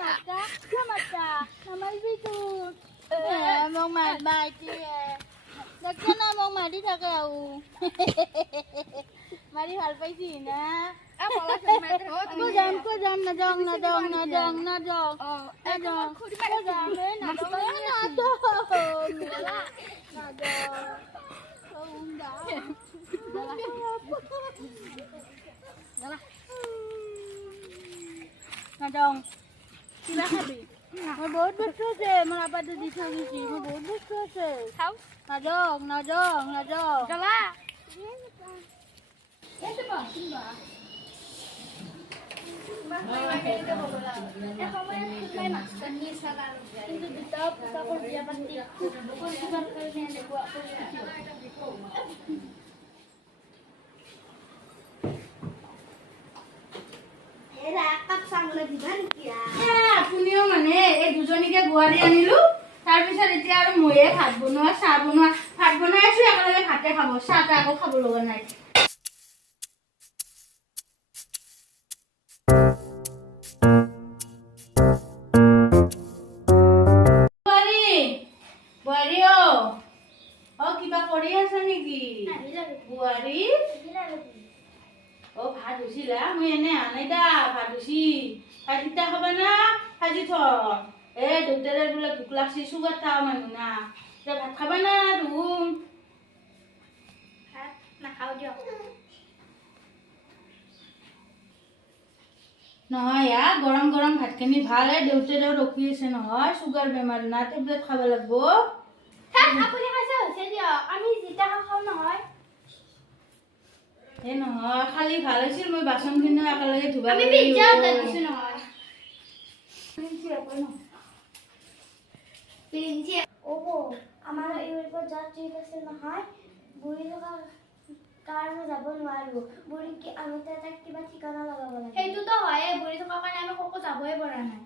Mata, ke mata. Nama itu. Mau mati dia. Dekat nama mati tak kau. Mari hal paisi na. Cô dám na dong. Nadong. Sila habi. Mau buat besar je, mengapa tu di sini sih? Mau buat besar je. Tahu? Nadong. Jalan. আপুনিও মানে এই দুজনীকে গোৱালি আনিলো তাৰ পিছত এতিয়া আৰু ময়ে ভাত বনোৱা চাহ বনোৱা ভাত বনাই আছো একেলগে ভাতে খাব চাহটা আকৌ খাব লগা নাই বুৱাৰী অ কিবা কৰি আছা নেকি বুৱাৰী Oh, ভাত হৈছিলা মই এনে আনাই দা ভাত হৈছি ভাত ইটা খাবা না ভাজি থ দেউতাৰে বোলে ভোক লাগছি চুগাৰ থাকা মানুহ না ভাত খাবা না তুম ভাত নাখাও দিয়ক নহয় গৰম ভাতখিনি ভাল দেউতাৰেও ৰখি আছে নহয় চুগাৰ বেমাৰ না টেবলেট খাব লাগব আপুনি খাইছে হৈছে দিয়ক আমি জিতা খাওঁ নহয় নহয় খালি ভাল আছিল মই বাচনখিনি একেলগে ধুবা আমি পিজ্জা অৰ্ডাৰ দিছো নহয় পিজ্জা আমাৰ এইবোৰ যাত্ৰী আছে নহয় বুঢ়ী থকা কাৰণে যাব নোৱাৰো বুঢ়ী কি আমি তাক কিবা ঠিকনা লগাব লাগে সেইটোতো হয় বুঢ়ী থকা কাৰণে আমি ককো যাবই পৰা নাই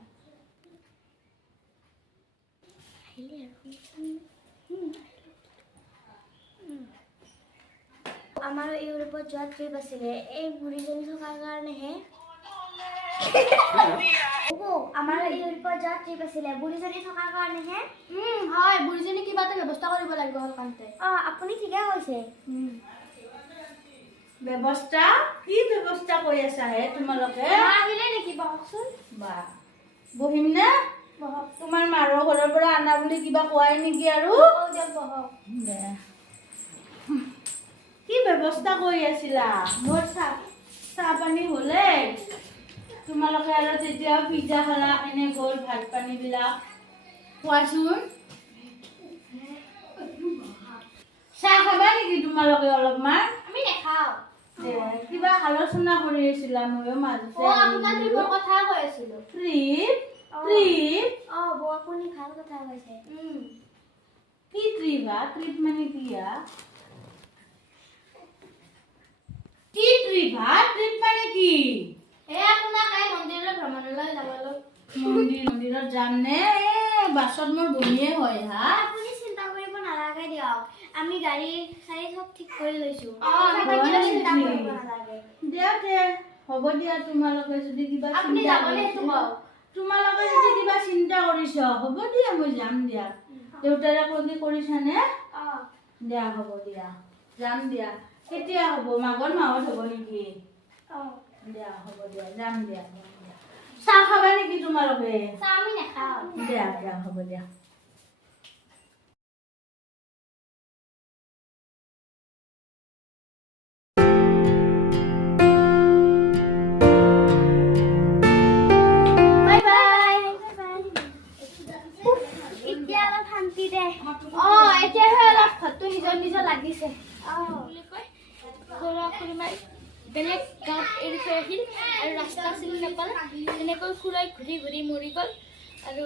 আমাৰ ইউৰোপত যোৱা ট্ৰিপ আছিলে এই বুঢ়ীজনী থকাৰ কাৰণেহে আমাৰ ইউৰোপত যোৱা ট্ৰিপ আছিলে বুঢ়ীজনী থকাৰ কাৰণেহে হয় বুঢ়ীজনী কিবা এটা ব্যৱস্থা কৰিব লাগিব হলকান্তে আপুনি ঠিকে কৈছে ব্যৱস্থা কি ব্যৱস্থা কৰি আছা হে তোমালোকে আহিলে নেকি বহকচোন বা বহিম না বহক তোমাৰ মাৰৰ ঘৰৰ পৰা আনা বুলি কিবা কোৱাই নেকি আৰু বহক কি ব্যৱস্থা কৰি আছিলা মোৰ চাহ পানী হলে তোমালোকে আৰু তেতিয়া পিজ্জা খালা এনে গ'ল ভাত পানী বিলাক কোৱাচোন চাহ খাবা নেকি তোমালোকে অলপমান আমি নাখাও কিবা আলোচনা কৰি আছিলা ময়ো মাজতে আপোনাৰ ট্ৰিপৰ কথা কৈ আছিলো ট্ৰিপ বৌ আপুনি ভাল কথা কৈছে কি ট্ৰিপ মানে কি কি ট্ৰিপ মানে কি আপোনাক মন্দিৰৰ ভ্ৰমণলৈ যাবলৈ মন্দিৰত যাম নে বাছত মোৰ বনিয়ে হয় আপুনি চিন্তা কৰিব নালাগে দিয়ক আমি গাড়ী চাৰি চব ঠিক কৰি লৈছো দে হ'ব দিয়া তোমালোকে যদি কিবা তোমালোকে যদি কিবা চিন্তা কৰিছ হ'ব দিয়া মই যাম দিয়া দেউতাৰে কৈ কৰিছানে দিয়া হ'ব দিয়া যাম দিয়া কেতিয়া হ'ব মাঘৰ মাহত হ'ব নেকি দিয়া হ'ব দিয়া যাম দিয়া চাহ খাবা নেকি তোমালোকে চাহ আমি নাখাওঁ দিয়া হ'ব দিয়া লাগিছে বেলেগ গাঁৱত এৰি থৈ আহিল আৰু ৰাস্তা চিনি নাপালে সেনেকৈ খুৰাই ঘূৰি মৰি গ'ল আৰু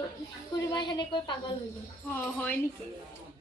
খুৰীমাই সেনেকৈ পাগল হৈ গ'ল হয় নেকি